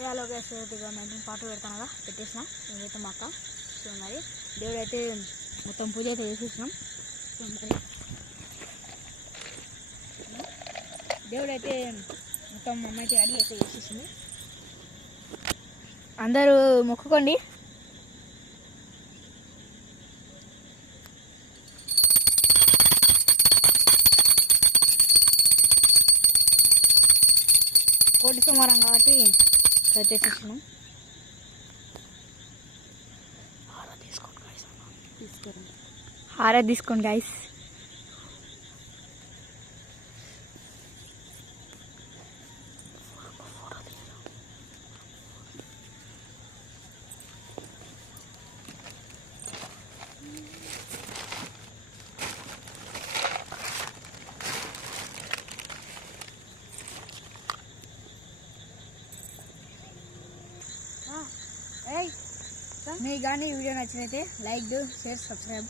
ఏలో gas government పాటు పెడతానుగా పెట్టేసిన నేనైతే మా అక్క. సో మరి దేవుడైతే మొత్తం పూజ అయితే చేసేసినాం. సో మరి దేవుడైతే మొత్తం అమ్మ అయితే రెడీ అయితే చేసేసింది. అందరూ మొక్కుకోండి. కోటి సోమవారం కాబట్టి అయితే చేస్తున్నాం. హారా తీసుకోండి గైస్. మీకు కానీ వీడియో నచ్చినైతే లైక్, షేర్, సబ్స్క్రైబ్.